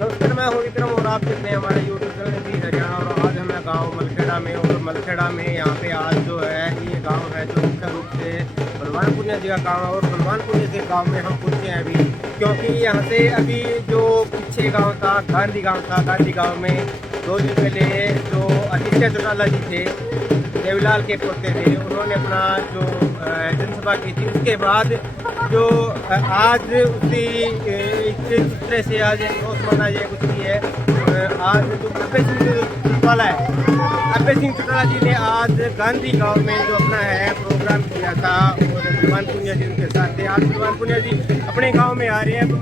नमस्कार, मैं हूँ विक्रम और आप देखते हैं हमारे यूट्यूब चैनल दी हरियाणा। और आज हमें गांव मलखेड़ा में, और मलखेड़ा में यहाँ पे आज जो है ये गांव है जो मुख्य रूप से बलवान पुनिया जी का गाँव है। और बलवान पुनिया जी गाँव में हम पहुँचे हैं अभी, क्योंकि यहाँ से अभी जो पीछे गाँव था गांधी गाँव था, गांधी गाँव में 2 दिन पहले जो आदित्य चौटाला जी थे, देवीलाल के पोते थे, उन्होंने अपना जो जनसभा की थी। उसके बाद जो आज उसी इस तरह से आज रोजमर्रा ये कुछ भी है। आज जो अभय सिंह चौटाला है, अभय सिंह चौटाला जी ने आज गांधी गांव में जो अपना है प्रोग्राम किया था, और बलवान पुनिया जी उनके साथ थे। आज बलवान पुनिया जी अपने गांव में आ रहे हैं, तो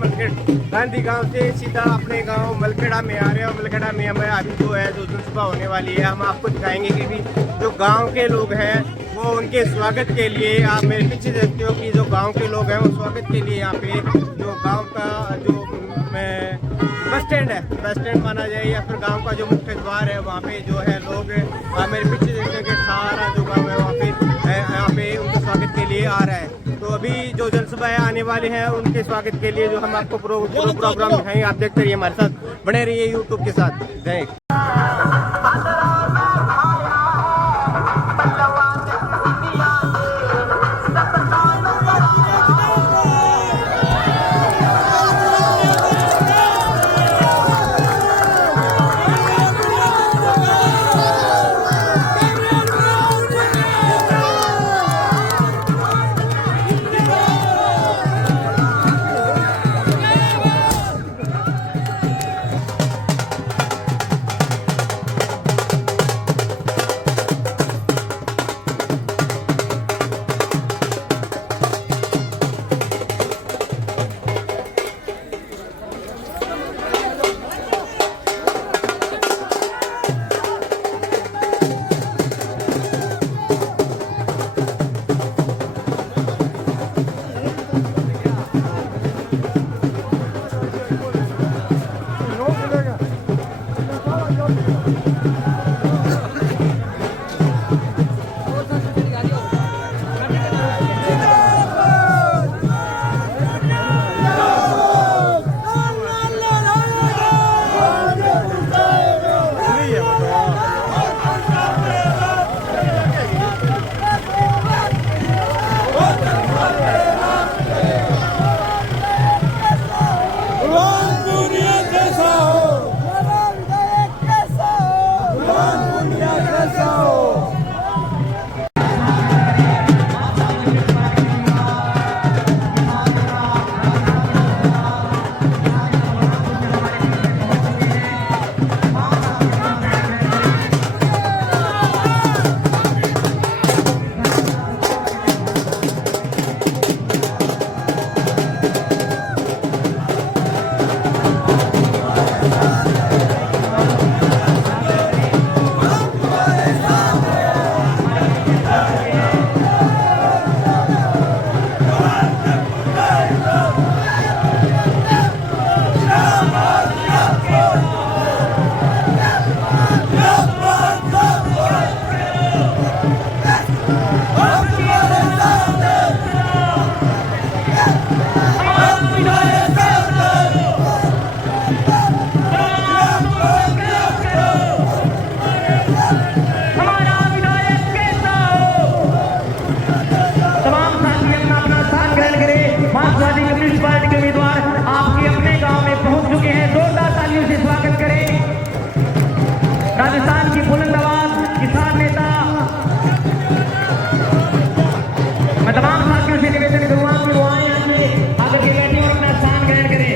गांधी गांव से सीधा अपने गांव मलखेड़ा में आ रहे हैं। और मलखेड़ा में हमें अभी जो है जो जनसभा होने वाली है, हम आपको दिखाएंगे कि भी जो गाँव के लोग हैं वो उनके स्वागत के लिए, आप मेरे पीछे देखते हो कि जो गांव के लोग हैं वो स्वागत के लिए यहाँ पे जो गांव का जो बस स्टैंड है, बस स्टैंड माना जाए या फिर गांव का जो मुख्य द्वार है, वहाँ पे जो है लोग, आप मेरे पीछे देखते हो कि सारा जो गांव है वहाँ पे यहाँ पे उनके स्वागत के लिए आ रहा है। तो अभी जो जनसभाएं आने वाले हैं उनके स्वागत के लिए जो हम आपको प्रोग्राम दिखाएंगे, आप देखते रहिए हमारे साथ, बने रहिए यूट्यूब के साथ। जय। राजस्थान की बुलंद आवाज किसान नेता, मैं तमाम साथियों से निवेदन करूंगा कि वो आए आगे के बैठे और अपना स्थान ग्रहण करें।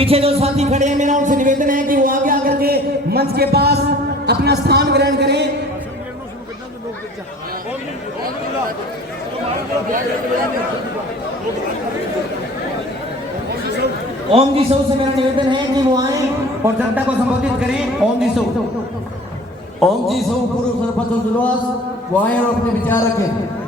पीछे जो साथी खड़े हैं मेरा उनसे निवेदन है कि वो आगे आकर के मंच के पास अपना स्थान ग्रहण करें। ओम जी सौ से मेरा निवेदन है कि वो आए और जनता को संबोधित करें। ओम जी सौ। ओम जी सौ पूर्व सरपंच जुलवास वो आए और अपने विचार रखें।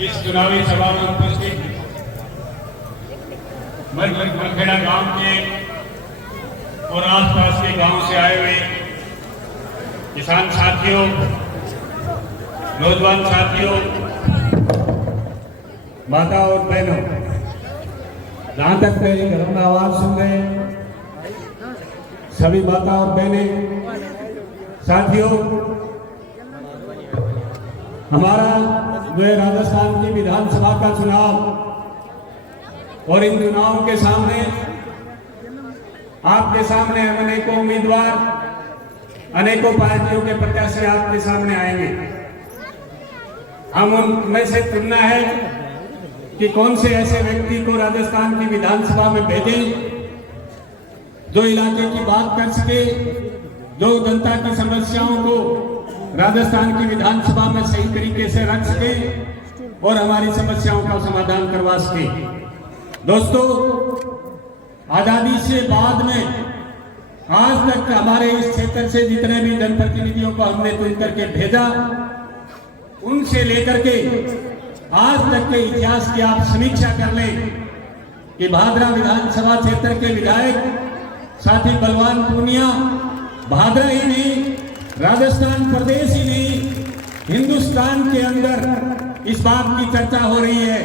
इस चुनावी सभा में उपस्थित मलखेड़ा गांव के और आसपास के गांव से आए हुए किसान साथियों, नौजवान साथियों, माता और बहनों, जहां तक मेरी घर में आवाज सुन रहे हैं सभी माता और बहनें, साथियों, हमारा जो है राजस्थान की विधानसभा का चुनाव और इन चुनावों के सामने आपके सामने हम अनेकों उम्मीदवार, अनेकों पार्टियों के प्रत्याशी आपके सामने आएंगे। हम उनमें से चुनना है कि कौन से ऐसे व्यक्ति को राजस्थान की विधानसभा में भेजें जो इलाके की बात कर सके, जो जनता की समस्याओं को राजस्थान की विधानसभा में सही तरीके से रख सके और हमारी समस्याओं का समाधान करवा सके। दोस्तों, आजादी से बाद में आज तक हमारे इस क्षेत्र से जितने भी जनप्रतिनिधियों को हमने चुन करके भेजा, उनसे लेकर के आज तक के इतिहास की आप समीक्षा कर लें कि भादरा विधानसभा क्षेत्र के विधायक साथी बलवान पूनिया भादरा ही नहीं, राजस्थान प्रदेश ही नहीं, हिंदुस्तान के अंदर इस बात की चर्चा हो रही है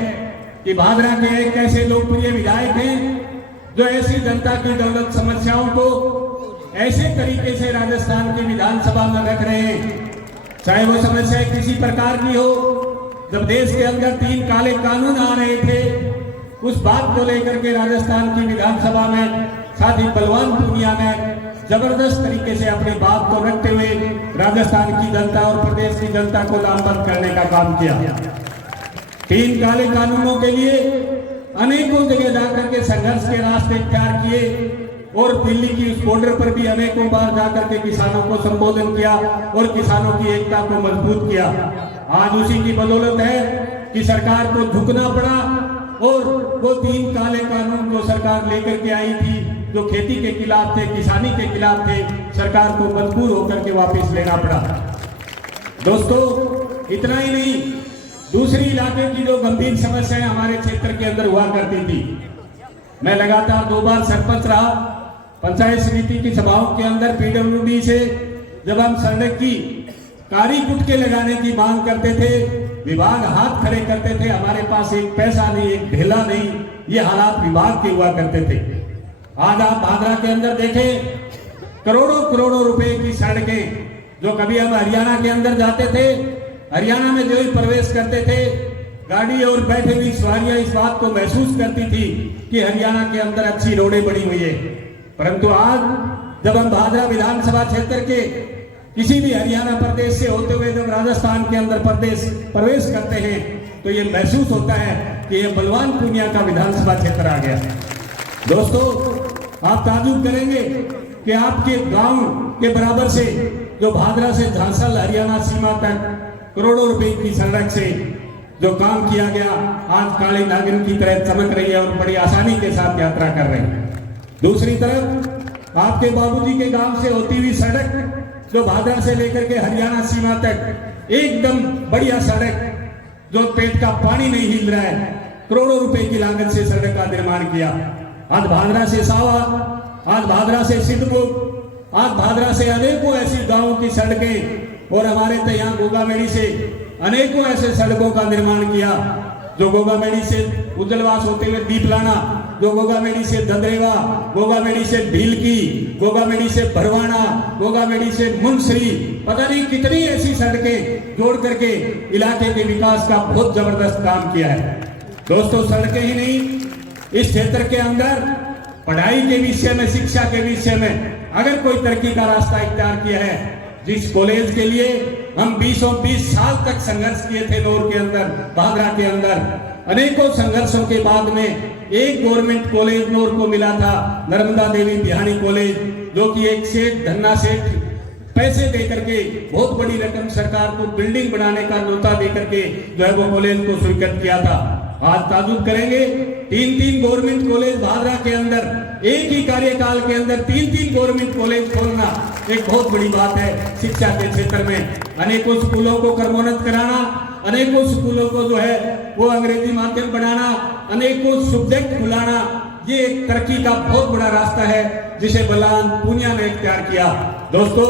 कि भादरा के एक ऐसे लोकप्रिय विधायक हैं जो ऐसी जनता की दौलत समस्याओं को ऐसे तरीके से राजस्थान की विधानसभा में रख रहे हैं, चाहे वो समस्या किसी प्रकार की हो। जब देश के अंदर 3 काले कानून आ रहे थे, उस बात को लेकर के राजस्थान की विधानसभा में साथी बलवान पूनिया ने जबरदस्त तरीके से अपने बात को रखते हुए राजस्थान की जनता और प्रदेश की जनता को लामबंद करने का काम किया। 3 काले कानूनों के लिए अनेकों जगह जाकर के संघर्ष के रास्ते इख्तियार किए और दिल्ली की उस बॉर्डर पर भी अनेकों बार जाकर के किसानों को संबोधन किया और किसानों की एकता को मजबूत किया। आज उसी की बदौलत है कि सरकार को झुकना पड़ा और वो 3 काले कानून को सरकार लेकर के आई थी जो खेती के खिलाफ थे, किसानी के खिलाफ थे, सरकार को मजबूर होकर के वापस लेना पड़ा। दोस्तों, इतना ही नहीं, दूसरी इलाके की जो गंभीर समस्याएं हमारे क्षेत्र के अंदर हुआ करती थी, मैं लगातार 2 बार सरपंच रहा। पंचायत समिति की सभाओं के अंदर पीडब्ल्यूडी से जब हम सड़क की कारी गुटके लगाने की मांग करते थे, विभाग हाथ खड़े करते थे, हमारे पास एक पैसा नहीं, एक ढेला नहीं, ये हालात विभाग के हुआ करते थे। आज आप भादरा के अंदर देखें, करोड़ों करोड़ों रुपए की सड़कें, जो कभी हम हरियाणा के अंदर जाते थे, हरियाणा में जो ही प्रवेश करते थे, गाड़ी और बैठे हुई सवारियां इस बात को महसूस करती थी कि हरियाणा के अंदर अच्छी रोडें बनी हुई है। परंतु आज जब हम भादरा विधानसभा क्षेत्र के किसी भी हरियाणा प्रदेश से होते हुए जब राजस्थान के अंदर प्रवेश करते हैं, तो ये महसूस होता है कि ये बलवान पूनिया का विधानसभा क्षेत्र आ गया। दोस्तों, आप ताजुब करेंगे कि आपके गांव के बराबर से जो भादरा से झांसल हरियाणा सीमा तक करोड़ों रुपए की सड़क से जो काम किया गया, आज काले नागिन की तरह चमक रही है और बड़ी आसानी के साथ यात्रा कर रहे हैं। दूसरी तरफ आपके बाबूजी के गांव से होती हुई सड़क जो भादरा से लेकर के हरियाणा सीमा तक एकदम बढ़िया सड़क, जो पेट का पानी नहीं हिल रहा है, करोड़ों रुपए की लागत से सड़क का निर्माण किया। आज भादरा से सावा, आज भादरा से सिद्धपुर, आज भादरा से अनेकों ऐसी गांवों की सड़कें और हमारे तो यहाँ गोगामेड़ी से अनेकों ऐसे सड़कों का निर्माण किया, जो गोगामेड़ी से उज्जलवास होते हुए दीपलाना, जो गोगामेड़ी से ददरेवा, गोगामेड़ी से ढीलकी, गोगामेड़ी से भरवाना, गोगामेड़ी से मुंसरी, पता नहीं कितनी ऐसी सड़कें जोड़ करके इलाके के विकास का बहुत जबरदस्त काम किया है। दोस्तों, सड़कें ही नहीं, इस क्षेत्र के अंदर पढ़ाई के विषय में, शिक्षा के विषय में अगर कोई तरक्की का रास्ता इख्तियार किया है, जिस कॉलेज के लिए हम 20 साल तक संघर्ष किए थे, नौर के अंदर, भादरा के अंदर, अनेकों संघर्षों के बाद में एक गवर्नमेंट कॉलेज नौर को मिला था, नर्मदा देवी बिहानी कॉलेज, जो कि एक सेठ, धन्ना सेठ पैसे दे करके, बहुत बड़ी रकम सरकार को बिल्डिंग बनाने का न्योता दे करके जो है वो कॉलेज को स्वीकृत किया था। आज ताजुब करेंगे, 3 गवर्नमेंट कॉलेज भादरा के अंदर एक ही कार्यकाल के अंदर 3 गवर्नमेंट कॉलेज खोलना एक बहुत बड़ी बात है। शिक्षा के क्षेत्र में अनेकों स्कूलों को कर्मोन्नत कराना, अनेकों स्कूलों को जो है वो अंग्रेजी माध्यम बनाना, अनेकों सब्जेक्ट खुलाना, ये एक तरक्की का बहुत बड़ा रास्ता है जिसे बलवान पूनिया ने इख्तियार किया। दोस्तों,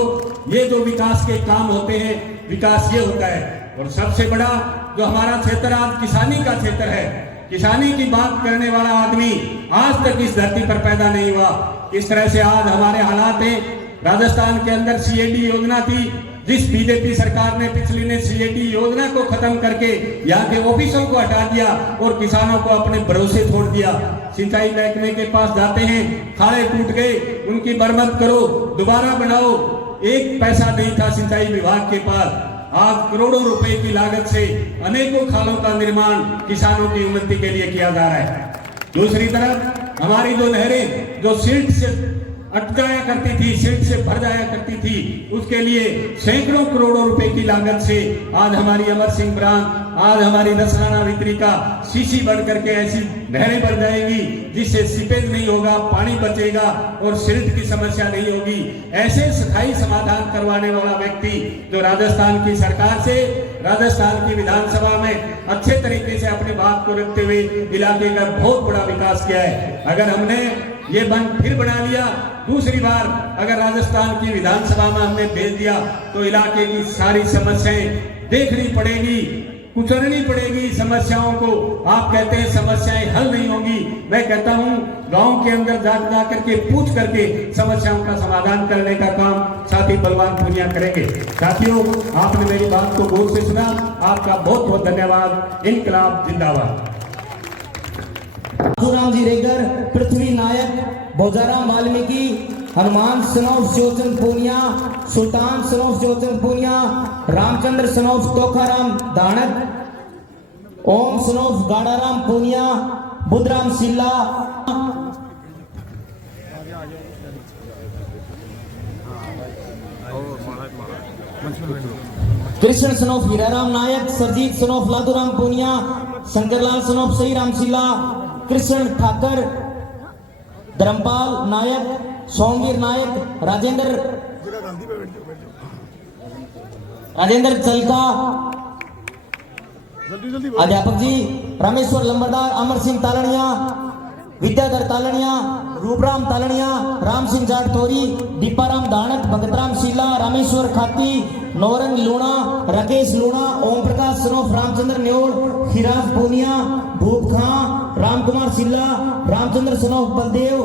ये जो विकास के काम होते हैं, विकास ये होता है। और सबसे बड़ा जो हमारा क्षेत्र आज किसानी का क्षेत्र है, किसानी की बात करने वाला आदमी आज तक इस धरती पर पैदा नहीं हुआ। इस तरह से आज हमारे हालात हैं। राजस्थान के अंदर सीएडी योजना थी, जिस बीजेपी सरकार ने पिछली ने सीएडी योजना को खत्म करके यहाँ के ऑफिसों को हटा दिया और किसानों को अपने भरोसे छोड़ दिया। सिंचाई महकमे के पास जाते हैं, खाड़े टूट गए, उनकी मरम्मत करो, दोबारा बनाओ, एक पैसा नहीं था सिंचाई विभाग के पास। आज करोड़ों रुपए की लागत से अनेकों खालों का निर्माण किसानों की उन्नति के लिए किया जा रहा है। दूसरी तरफ हमारी जो नहरें जो सिल्ट से अट जाया करती थी, सिल्ट से भर जाया करती थी, उसके लिए सैकड़ों करोड़ों रुपए की लागत से आज हमारी अमर सिंह ब्रांच, आज हमारी रसराना वितरिका सीसी बढ़ करके ऐसी नहरें बन जाएंगी जिससे सीपेज नहीं होगा, पानी बचेगा और सिल्ट की समस्या नहीं होगी। ऐसे स्थायी समाधान करवाने वाला व्यक्ति जो राजस्थान की सरकार से, राजस्थान की विधानसभा में अच्छे तरीके से अपनी बात को रखते हुए इलाके का बहुत बड़ा विकास किया है। अगर हमने ये बंद फिर बना लिया, दूसरी बार अगर राजस्थान की विधानसभा में हमने भेज दिया, तो इलाके की सारी समस्याएं देखनी पड़ेगी, कुचलनी पड़ेगी समस्याओं को। आप कहते हैं समस्याएं हल नहीं होंगी, मैं कहता हूं गांव के अंदर जा करके पूछ करके समस्याओं का समाधान करने का काम साथी बलवान पूनिया करेंगे। साथियों, आपने मेरी बात को गौर से सुना, आपका बहुत बहुत धन्यवाद। इनकलाब जिंदाबाद। राम जी रेगर, पृथ्वी नायक, भोजाराम वाल्मीकि, हनुमान सनौफ ज्योचन पूनिया, सुल्तान सनौफ ज्योचन पूनिया, रामचंद्र सनौफ तोखाराम दानक, ओम सनौफ गाड़ाराम पूनिया, बुधराम सिल्ला, कृष्ण सनौफ हीराराम नायक, सरजीत सनौफ लादूराम पूनिया, शंकरलाल सनौफ सही राम सिल्ला, कृष्ण ठाकर, धर्मपाल नायक, सोमवीर नायक, राजेंद्र चलका, अध्यापक जी, रामेश्वर लंबरदार, अमर सिंह तालनिया, विद्याधर तालनिया, रूपराम तालनिया, राम सिंह जाट तोरी, दीपाराम दानक, भगतराम शीला, रामेश्वर खाती, नौरंग लूणा, राकेश लूणा, ओम प्रकाश सनोफ रामचंद्र न्योड़, हिराज पूनिया, भूप खां, रामकुमार सिल्ला, रामचंद्र सनोफ बलदेव,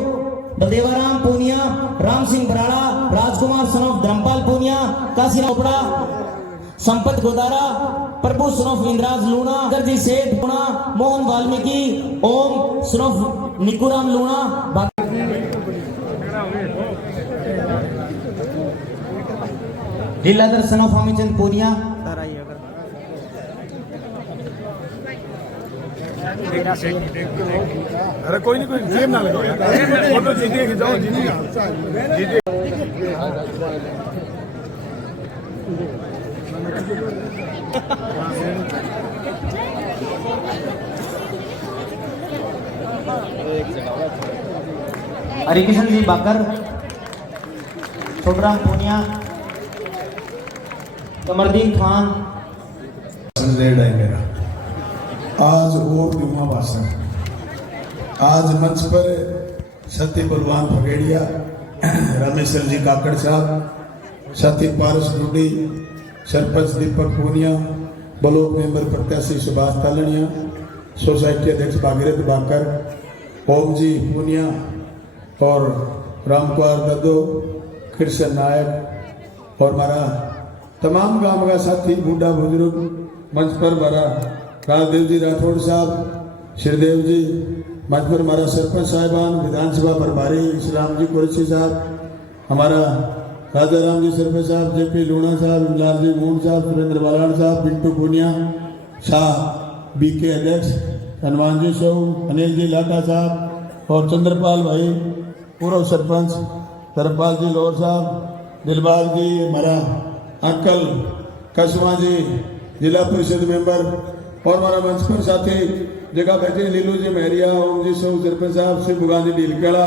बलदेवाराम पूनिया, राम सिंह बराड़ा, राजकुमार सनोफ धर्मपाल पूनिया, काशी ओपड़ा, संपत गोदारा, प्रभु सनोफ इंद्राज लूणा, दर्जी सेठ लूणा, मोहन वाल्मीकि, ओम सनोफ निकुराम लूणा, लीलाधर सनोफ अमिचंद पूनिया, अरे कोई नहीं, कोई जेब ना लगाओ यार, फोटो जीते कि जाओ, जीते हरिकिशन जी बाकर, छोटराम पूनिया, कमरदीन खान, संजय है मेरा। आज वोट दूंगा भाषण। आज मंच पर सत्य बलवान फगेड़िया, रामेश्वर जी काकड़ साहब, साथी पारस डूडी, सरपंच दीपक पूनिया, ब्लॉक मेंबर प्रत्याशी सुभाष तालनिया, सोसाइटी अध्यक्ष भागीरथ बाकर, ओम जी पूनिया और रामकुमार दद्दो, कृष्ण नायक और हमारा तमाम गांव का साथी बूढ़ा बुजुर्ग, मंच पर हमारा राजदेव जी राठौड़ साहब, श्रीदेव जी, मंच पर हमारा सरपंच साहिबान, विधानसभा प्रभारी इस्लाम जी कुरैशी साहब, हमारा राजा राम जी सरपंच साहब, जेपी लूणा साहब, इमलाल जी मून साहब, सुरेंद्र बालान साहब, पिंटू पुनिया शाह, बीके अध्यक्ष, हनुमान जी शो, अनिल जी लाटा साहब और चंद्रपाल भाई, पूर्व सरपंच धर्मपाल जी लोर साहब, दिलबाग जी, हमारा अंकल कसवा जी, जिला परिषद मेंबर और हमारा मंच पर साथी जगह बैठे लीलू जी महरिया, ओम जी सौ सरपंच साहब, शिव गांधी ढीलकेड़ा,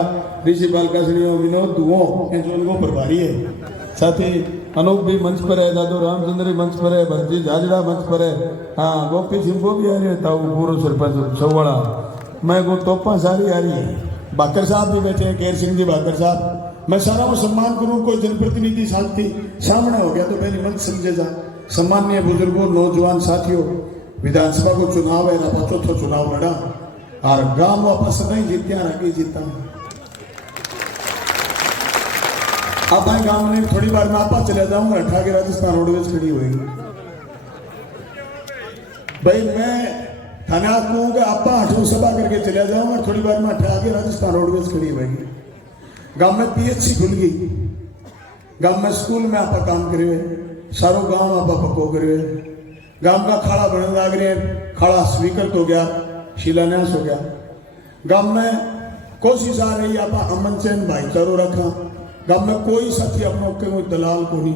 ऋषि बालकासनी, विनोद दुओ उनको प्रभारी है। साथी अनूप भी मंच पर है, दादू रामचंद्र मंच पर है, भरती झाजड़ा मंच पर है, हाँ गोपी सिंह को भी आ रही है, पूर्व सरपंच छवाड़ा, मैं को तोपा सारी आ रही है, बाकर साहब भी बैठे हैं, केर सिंह जी बाकर साहब। मैं सारा को सम्मान करूं, कोई जनप्रतिनिधि साथी सामने हो गया तो पहले मंच समझे जा। सम्मानीय बुजुर्गों, नौजवान साथियों, विधानसभा को चुनाव है, आप चौथा चुनाव लड़ा और गांव वापस नहीं जीते, आगे जीता। अब मैं गांव में थोड़ी बार में आपा चले जाऊंगा, अठा के राजस्थान रोडवेज खड़ी होगी भाई, मैं थाने कहूंगा आपा हटू सभा करके चले जाऊंगा, थोड़ी बार में अठा के राजस्थान रोडवेज खड़ी होगी। गांव में पीएचसी खुल गई, गांव में स्कूल में आप काम करे, सारो गांव आप पक्को करे, गांव का खाड़ा बनने लग रहे हैं, खाड़ा स्वीकृत हो गया, शिलान्यास हो गया। गांव में कोशिश आ रही आप अमन चैन भाईचारो रखा, गांव में कोई साथी अपनों के कोई दलाल को नहीं,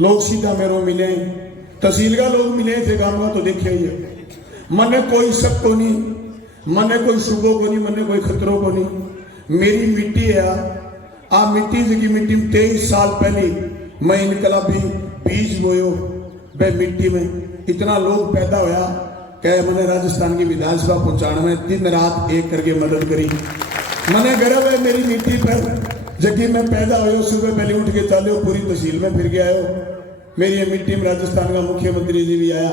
लोग सीधा मेरो मिले, तहसील का लोग मिले थे गांव का तो देखे ही मने कोई शक को नहीं, मने कोई शुभो को नहीं, मने कोई खतरों को नहीं। मेरी मिट्टी है, आ मिट्टी की मिट्टी में 23 साल पहले मैं इनकलाबी बीज बोयो, वे मिट्टी में इतना लोग पैदा होया क्या मैंने राजस्थान की विधानसभा पहुंचाने में दिन रात एक करके मदद करी। मैंने गर्व है मेरी मिट्टी पर, जबकि मैं पैदा हुए सुबह पहले उठ के चलो, पूरी तहसील में फिर के आयो। मेरी ये मिट्टी में राजस्थान का मुख्यमंत्री जी भी आया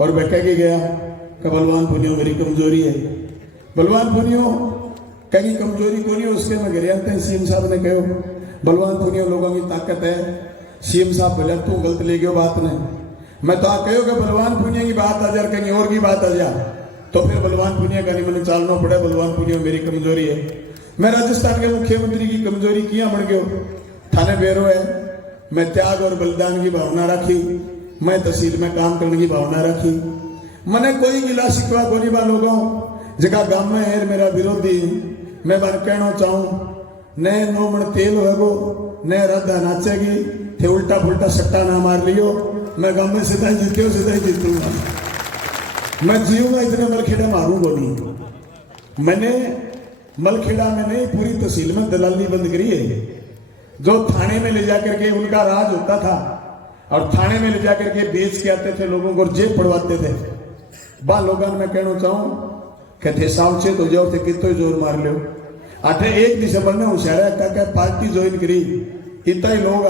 और वह कह के गया कि बलवान पुनियो मेरी कमजोरी है। बलवान पुनियो कहीं कमजोरी को नहीं, उसके में घर आते हैं। सीएम साहब ने कहो बलवान पुनियो लोगों की ताकत है। सीएम साहब बोले तू गलत ले गयो बात ने, मैं तो कहो कि बलवान पुनिया की बात आ जा, कहीं और की बात आ जा, तो फिर बलवान पुनिया का नहीं मैंने चालना पड़ा। बलवान पुनियो मेरी कमजोरी है। मैं राजस्थान के मुख्यमंत्री की कमजोरी किया बन गयो, थाने बेरो है। मैं त्याग और बलिदान की भावना रखी, मैं तहसील में काम करने की भावना रखी। मैंने कोई गिला शिकवा को नहीं लोगों जगह गांव में है मेरा विरोधी, मैं बन कहना चाहूं न नो मन तेल होगो न राधा नाचेगी थे, उल्टा फुल्टा सट्टा ना मार लियो। मैं गांव में सीधा जीते हो, सीधा ही जीतूंगा। मैं जीऊंगा इतने मलखेड़ा मारूंगा नहीं। मैंने मलखेड़ा में नहीं, पूरी तहसील में दलाली बंद करी है। जो थाने में ले जाकर के उनका राज होता था और थाने में ले जाकर के बेच के आते थे लोगों को, जेब पड़वाते थे। बा लोगों मैं कहना चाहूं कहते सावचेत हो जाओ थे, कितो जोर मार लो। 1 दिसंबर में होशियारा पार्टी ज्वाइन करी, इतना ही लोग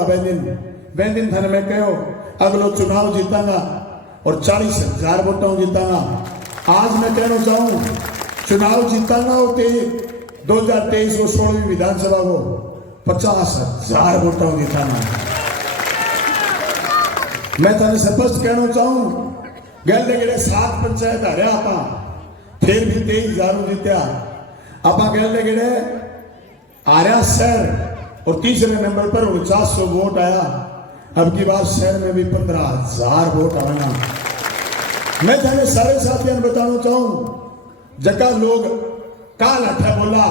वह दिन थाने में कहो अगलो चुनाव जीतांगा और 40,000 वोटों जीतांगा। आज मैं कहना चाहूं चुनाव जीतांगा और 2023 को 16वीं विधानसभा को 50,000 वोटों जीतांगा। मैं थाने स्पष्ट कहना चाहूं गल गए 7 पंचायत हारे आप, फिर भी 23,000 जीत्या। आप गल गए आर्या शहर और तीसरे नंबर पर 4900 वोट आया। अब की बार शहर में भी 15,000 वोट आना। मैं थाने सारे साथियों ने बताना चाहूं जगह लोग काल अठा बोला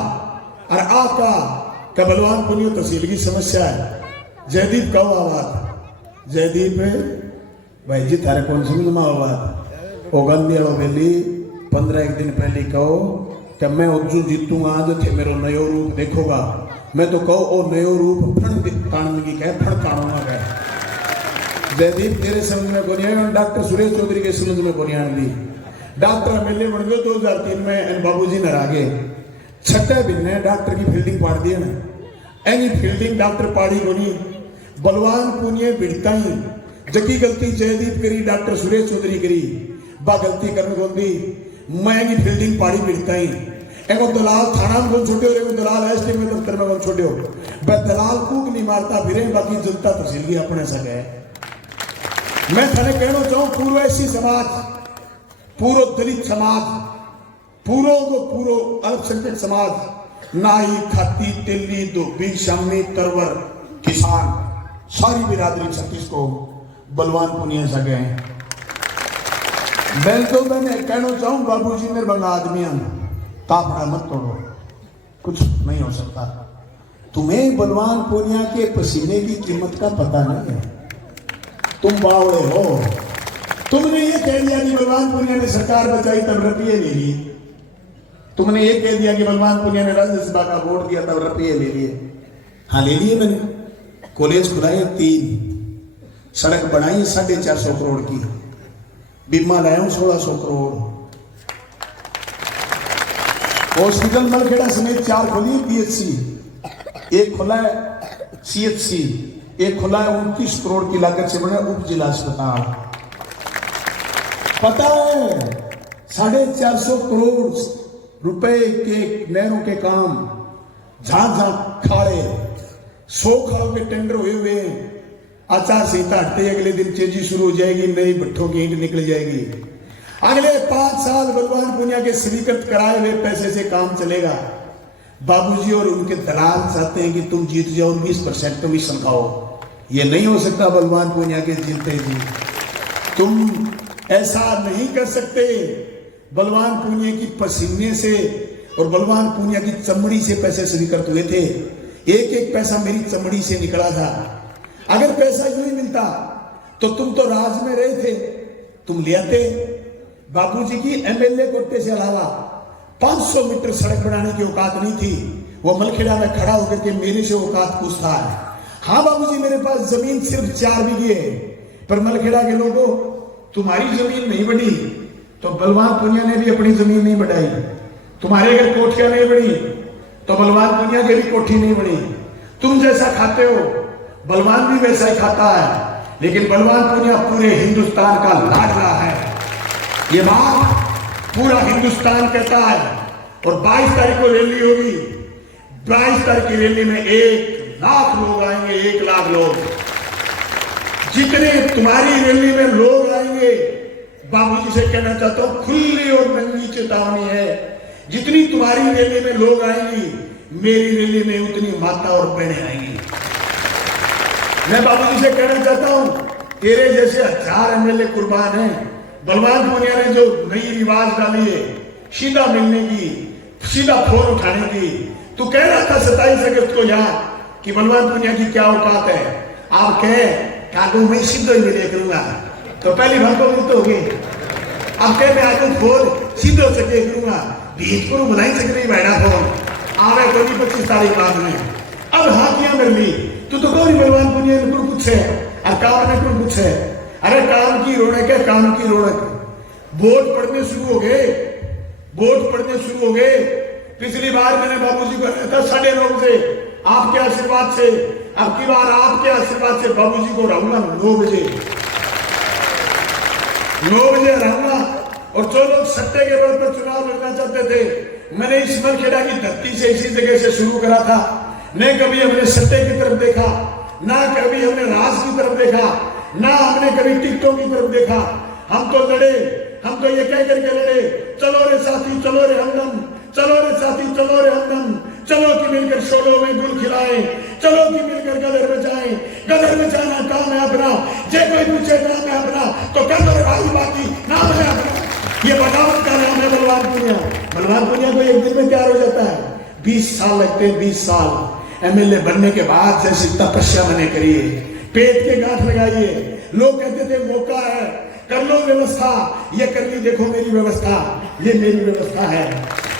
और आपका बलवान पुनियो तहसील की समस्या है। जयदीप कहो आवाज, जयदीप भाई जी थारे कौन समझ में आवाज ओ गांधी वालों बेली 15 एक दिन पहले कहो कि मैं उज्जू जीतूंगा, आज थे मेरो नयो रूप देखोगा। मैं तो कहो ओ नयो रूप फण कानून की कह फण कानून कह। जयदीप तेरे समझ में कोनी आई, डॉक्टर सुरेश चौधरी के समझ में कोनी आई। डॉक्टर एमएलए बन गए 2003 में एन बाबूजी न रागे छठे बिन्ने डॉक्टर की फील्डिंग पाड़ दी ना, एनी फील्डिंग डॉक्टर पाड़ी कोनी। बलवान पुनिये बिड़ता ही जकी गलती जयदीप करी, डॉक्टर सुरेश चौधरी करी, बा गलती करने को दी मैं की फील्डिंग पाड़ी बिड़ता ही। एगो दलाल थाना में छोटे हो, एगो दलाल एसटी में दफ्तर में छोटे हो। मैं दलाल कूक नहीं मारता फिर, बाकी जनता तहसील की अपने सके। मैं थाने कहना चाहूं पूर्व एसी समाज, पूर्व दलित समाज, पूरो को पूरो अल्पसंख्यक समाज, नाई, खाती, तेली, धोबी, शामी, तरवर, किसान, सारी बिरादरी छत्तीस को बलवान पुनिया सके हैं। मैंने कहना चाहूं बाबूजी मेरे बंगा आदमी तापड़ा मत तोड़ो, कुछ नहीं हो सकता। तुम्हें बलवान पुनिया के पसीने की कीमत का पता नहीं है, तुम बावड़े हो। तुमने ये कह दिया कि बलवान पुनिया ने सरकार बचाई तब रुपये ले लिए, तुमने ये कह दिया कि बलवान पुनिया ने राज्यसभा का वोट दिया तब रुपये ले लिए। हाँ ले लिए मैंने, कॉलेज खुलाए 3, सड़क बनाई 450 करोड़ की, बीमा लाया 1600 करोड़, हॉस्पिटल मलखेड़ा समेत 4 खोली, पीएचसी, एक खुला है सीएचसी, एक खुला है 29 करोड़ की लागत से बना उप जिला अस्पताल। पता है 450 करोड़ रुपए के नहरों के काम, जहां खाड़े 100 खाड़ों के टेंडर हुए हुए हैं। आचार संहिता हटते अगले दिन तेजी शुरू हो जाएगी, नई भट्ठों की ईंट निकल जाएगी। अगले 5 साल बलवान पुनिया के स्वीकृत कराए हुए पैसे से काम चलेगा। बाबूजी और उनके दलाल चाहते हैं कि तुम जीत जाओ, 20% कमीशन खाओ। ये नहीं हो सकता बलवान पुनिया के जीते जी, तुम ऐसा नहीं कर सकते। बलवान पुनिया की पसीने से और बलवान पुनिया की चमड़ी से पैसे स्वीकृत हुए थे, एक एक पैसा मेरी चमड़ी से निकला था। अगर पैसा यूं ही मिलता तो तुम तो राज में रहे थे, तुम ले आते। बाबूजी की एमएलए कोटे से अलावा 500 मीटर सड़क बनाने की औकात नहीं थी। वो मलखेड़ा में खड़ा होकर के मेरे से औकात पूछता है। हाँ बाबूजी मेरे पास जमीन सिर्फ 4 बीघे है, पर मलखेड़ा के लोगों तुम्हारी जमीन नहीं बढ़ी तो बलवान पुनिया ने भी अपनी जमीन नहीं बढ़ाई। तुम्हारे अगर कोठियां नहीं बढ़ी तो बलवान पुनिया की भी कोठी नहीं बढ़ी। तुम जैसा खाते हो बलवान भी वैसा ही खाता है, लेकिन बलवान पुनिया पूरे हिंदुस्तान का लाडला है, ये बात पूरा हिंदुस्तान कहता है। और 22 तारीख को रैली होगी, 22 तारीख की रैली में 1 लाख लोग आएंगे, 1 लाख लोग। जितने तुम्हारी रैली में लोग आएंगे, बाबूजी से कहना चाहता हूं खुली और नंगी चेतावनी है, जितनी तुम्हारी रैली में लोग आएंगी मेरी रैली में उतनी माता और बहनें आएंगी। मैं बाबूजी से कहना चाहता हूं तेरे जैसे 1000 एमएलए कुर्बान हैं। बलवान पुनिया ने जो नई रिवाज डाली है सीधा मिलने की, सीधा फोन उठाने की, तू कह रहा था 27 अगस्त को यहाँ कि बलवान पुनिया की क्या औकात है। आप कहे कागू मैं सीधो ही मिले करूंगा तो पहली बार को मिलते हो गए। अब कहे मैं आगे फोन सीधो सके करूंगा, बीच को बुलाई सक रही बैठा फोन आवे कोई 25 तारीख बाद में। अब हाँ किया मेरे लिए तू तो कौन बलवान पुनिया ने कुछ है और काम ने कुछ है। अरे काम की रौनक है, काम की रौनक। वोट पड़ने शुरू हो गए, वोट पड़ने शुरू हो गए। पिछली बार मैंने बाबूजी को कहा था 9:30 बजे आपके आशीर्वाद से, अब की बार आपके आशीर्वाद से बाबूजी को रहूंगा 9 बजे, 9 बजे रहूंगा। और जो लोग सट्टे के बल पर चुनाव लड़ना चाहते थे, मैंने इस मलखेड़ा की धरती से इसी जगह से शुरू करा था। न कभी हमने सट्टे की तरफ देखा, ना कभी हमने राज की तरफ देखा, ना हमने कभी टिकटों की तरफ देखा। हम तो लड़े, हम तो ये कह करके लड़े, चलो रे साथी चलो रे हमदम, चलो रे साथी चलो रे हमदम, चलो कि मिलकर शोलों में गुल खिलाएं, चलो कि मिलकर गदर बचाएं। गदर बचाना काम है अपना, जे कोई पूछे नाम है अपना तो कर दो भाई बाकी नाम है अपना। ये बगावत का नाम है बलवान पुनिया। बलवान पुनिया को एक दिन में तैयार हो जाता है, 20 साल लगते हैं। 20 साल एमएलए बनने के बाद जैसी तपस्या मैंने करी है, पेट के गांठ लगाइए। लोग कहते थे मौका है कर लो व्यवस्था, ये कर ली, देखो मेरी व्यवस्था, ये मेरी व्यवस्था है,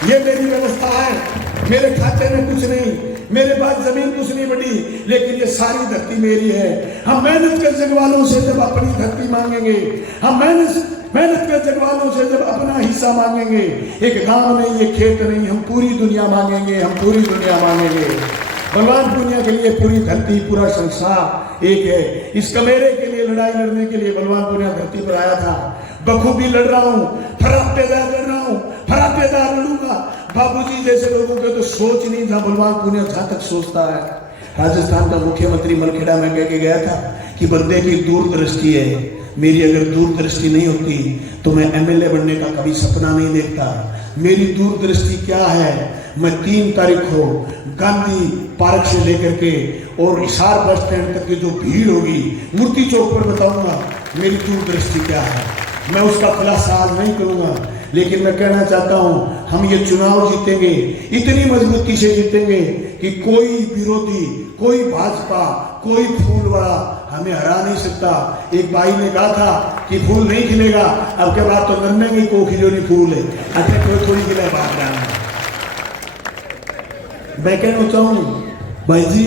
ये मेरी व्यवस्था है। मेरे खाते में कुछ नहीं, मेरे पास जमीन कुछ नहीं बड़ी, लेकिन ये सारी धरती मेरी है। हम मेहनत कर जगवालों से जब अपनी धरती मांगेंगे, हम मेहनत कर जगवालों से जब अपना हिस्सा मांगेंगे, एक गांव नहीं, ये खेत नहीं, हम पूरी दुनिया मांगेंगे, हम पूरी दुनिया मांगेंगे। बलवान पुनिया के लिए पूरी धरती, पूरा संसार एक है। इस कमेरे के लिए लड़ाई लड़ने के लिए बलवान पुनिया धरती पर आया था। बखूबी लड़ रहा हूं, फराटेदार लड़ रहा हूं, फराटेदार लड़ूंगा। बाबूजी जैसे लोगों के तो सोच नहीं था, बलवान पुनिया जहां तक सोचता है। राजस्थान का मुख्यमंत्री मलखेड़ा में कह के गया था कि बंदे की दूरदृष्टि है। मेरी अगर दूरदृष्टि नहीं होती तो मैं एमएलए बनने का कभी सपना नहीं देखता। मेरी दूरदृष्टि क्या है, मैं 3 तारीख को गांधी पार्क से लेकर के और हिसार बस स्टैंड तक की जो भीड़ होगी मूर्ति चौक पर बताऊंगा मेरी दूरदृष्टि क्या है। मैं उसका खुलासा आज नहीं करूंगा, लेकिन मैं कहना चाहता हूं हम ये चुनाव जीतेंगे, इतनी मजबूती से जीतेंगे कि कोई विरोधी, कोई भाजपा, कोई फूल वाला हमें हरा नहीं सकता। एक भाई ने कहा था कि फूल नहीं खिलेगा, अब के बाद तो नन्हे की को खिलोनी फूल है, अच्छा कोई थोड़ी खिला बात डालना। मैं कहना चाहूँ भाई जी,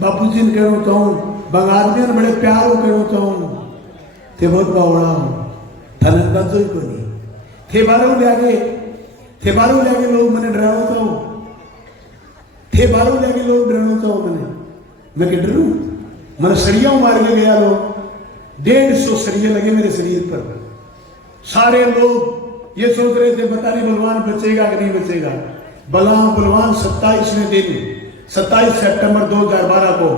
बापू जी ने कहना चाहूँ, बंगाल में बड़े प्यार कहना चाहूँ थे बहुत बावड़ा हूँ धनंदा तो को नहीं थे बारू ले लोग मैंने डराना चाहो, थे बारू ले लोग डराना चाहो मैं क्या डरू, मैंने सरिया मार के गया लोग 150 सरिये लगे मेरे शरीर पर। सारे लोग ये सोच रहे थे पता नहीं बलवान बचेगा कि नहीं बचेगा। बलवान 27 सितंबर 2012 को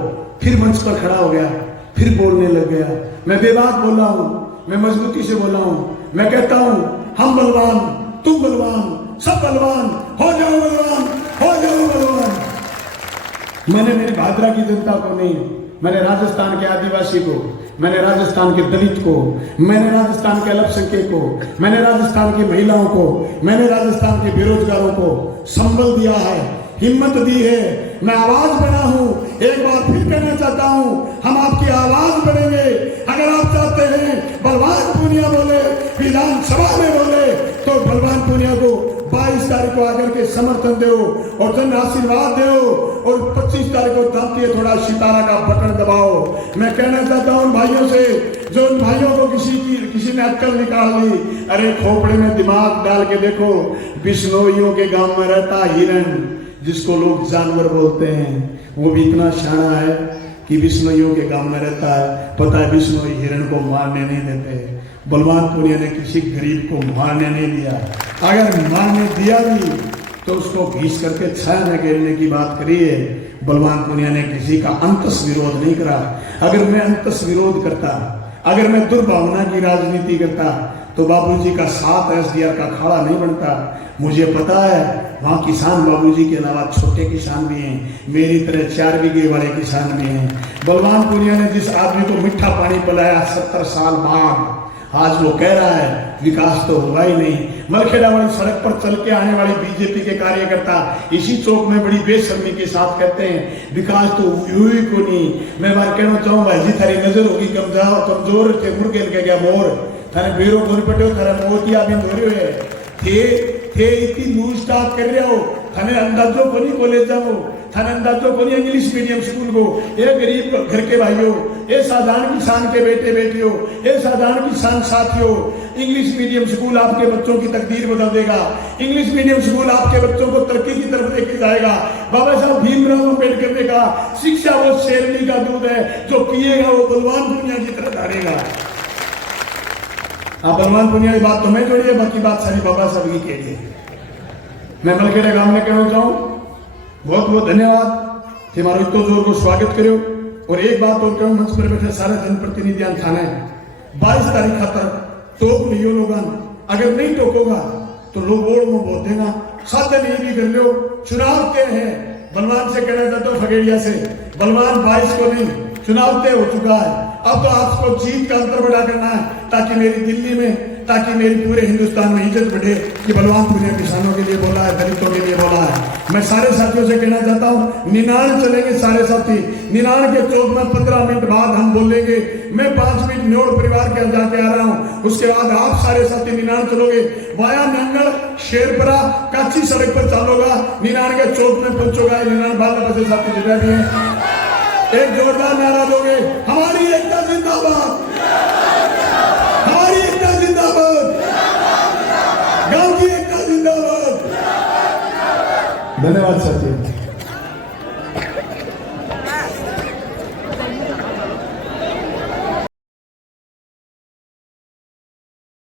फिर मंच पर खड़ा हो गया, फिर बोलने लग गया। मैं बेबाक बोला हूं, मैं मजबूती से बोला हूं, मैं कहता हूं हम बलवान, तुम बलवान, सब बलवान, हो जाओ बलवान, हो जाओ बलवान। मैंने मेरी भादरा की जनता को नहीं, मैंने राजस्थान के आदिवासी को, मैंने राजस्थान के दलित को, मैंने राजस्थान के अल्पसंख्यक को, मैंने राजस्थान की महिलाओं को, मैंने राजस्थान के बेरोजगारों को संबल दिया है, हिम्मत दी है। मैं आवाज बना हूं, एक बार फिर कहना चाहता हूं हम आपकी आवाज बनेंगे। अगर आप चाहते हैं बलवान पूनिया बोले, विधानसभा में बोले, तो बलवान पूनिया को 22 तारीख को आकर के समर्थन दो और जन आशीर्वाद दो और 25 तारीख को दांती थोड़ा सितारा का बटन दबाओ। मैं कहना चाहता हूं भाइयों से, जो उन भाइयों को किसी ने अक्कल निकाल ली, अरे खोपड़े में दिमाग डाल के देखो, बिश्नोइयों के गांव में रहता हिरण जिसको लोग जानवर बोलते हैं, वो भी इतना शाना है कि बिश्नोइयों के गांव में रहता है। पता है बिश्नोई हिरण को मारने नहीं देते। बलवान पूनिया ने किसी गरीब को मारने नहीं दिया, अगर मारने दिया भी तो उसको घीस करके छाया में गिरने की बात करी है। बलवान पूनिया ने किसी का अंतस विरोध नहीं करा। अगर मैं अंतस विरोध करता, अगर मैं दुर्भावना की राजनीति करता तो बाबूजी का 7 SDR का अखाड़ा नहीं बनता। मुझे पता है वहाँ किसान बाबूजी के अलावा छोटे किसान भी हैं, मेरी तरह 4 बीघे वाले किसान भी हैं। बलवान पूनिया ने जिस आदमी को मीठा पानी पिलाया 70 साल बाद, आज वो कह रहा है विकास तो होगा ही नहीं। मलखेड़ा वाली सड़क पर चल के आने वाले बीजेपी के कार्यकर्ता इसी चौक में बड़ी बेशर्मी के साथ कहते हैं विकास तो हुई को नहीं। मैं बार कहना चाहूँ भाई जी, थारी नजर होगी कमजोर थे, मुर्गे के गया मोर थाने बेरो गोल पटे थारा मोतिया भी धोरे हुए थे इतनी न्यू स्टार्ट कर रहे हो, थाने अंदाजो को नहीं कॉलेज जाओ, थाने अंदाजो को नहीं इंग्लिश मीडियम स्कूल को। ये गरीब घर के भाइयों, ये साधारण किसान के बेटे बेटियों, ये साधारण किसान साथियों, इंग्लिश मीडियम स्कूल आपके बच्चों की तकदीर बदल देगा। इंग्लिश मीडियम स्कूल आपके बच्चों को तरक्की की तरफ लेके जाएगा। बाबा साहब भीमराव अम्बेडकर ने कहा शिक्षा वो शेरनी का दूध है, जो पिएगा वो बलवान पूनिया की तरफ धारेगा। आप बलवान पूनिया की बात तो मैं जोड़िए, बाकी बात सारी बाबा साहब की के लिए। मैं मलखेड़ा गांव में कहना चाहूँ बहुत बहुत धन्यवाद कि मारो इतो जोर को स्वागत करो। और एक बात और कहूँ, मंच पर बैठे सारे जनप्रतिनिधि थाना 22 तारीख खातर टोक लियो लोगन, अगर नहीं टोकोगा तो लोग वोट में बोल देना। साधन ये भी कर लो, चुनाव तय है। बलवान से कहना चाहता हूँ फगेड़िया से, बलवान 22 को नहीं, चुनाव तय हो चुका है। अब तो आपको जीत का अंतर बढ़ा करना है, ताकि मेरी दिल्ली में, ताकि मेरी पूरे हिंदुस्तान में इज्जत बढ़े कि बलवान पूनिया किसानों के लिए बोला है, दलितों के लिए बोला है। मैं सारे साथियों से कहना चाहता हूँ निनाण चलेंगे सारे साथी, निनाण के चौक में 15 मिनट बाद हम बोलेंगे। मैं 5 मिनट न्योड़ परिवार के यहाँ जाके आ रहा हूँ, उसके बाद आप सारे साथी निनाण चलोगे, वाया नंगल शेरपरा काची सड़क पर चलोगा, निनाण के चौक में पहुंचोगा। निनाण बाल बसे साथी जुड़े भी हैं, एक जोरदार नारा दोगे, हमारी एकता जिंदाबाद, हमारी एकता जिंदाबाद, गांव की एकता जिंदाबाद। धन्यवाद साथियों।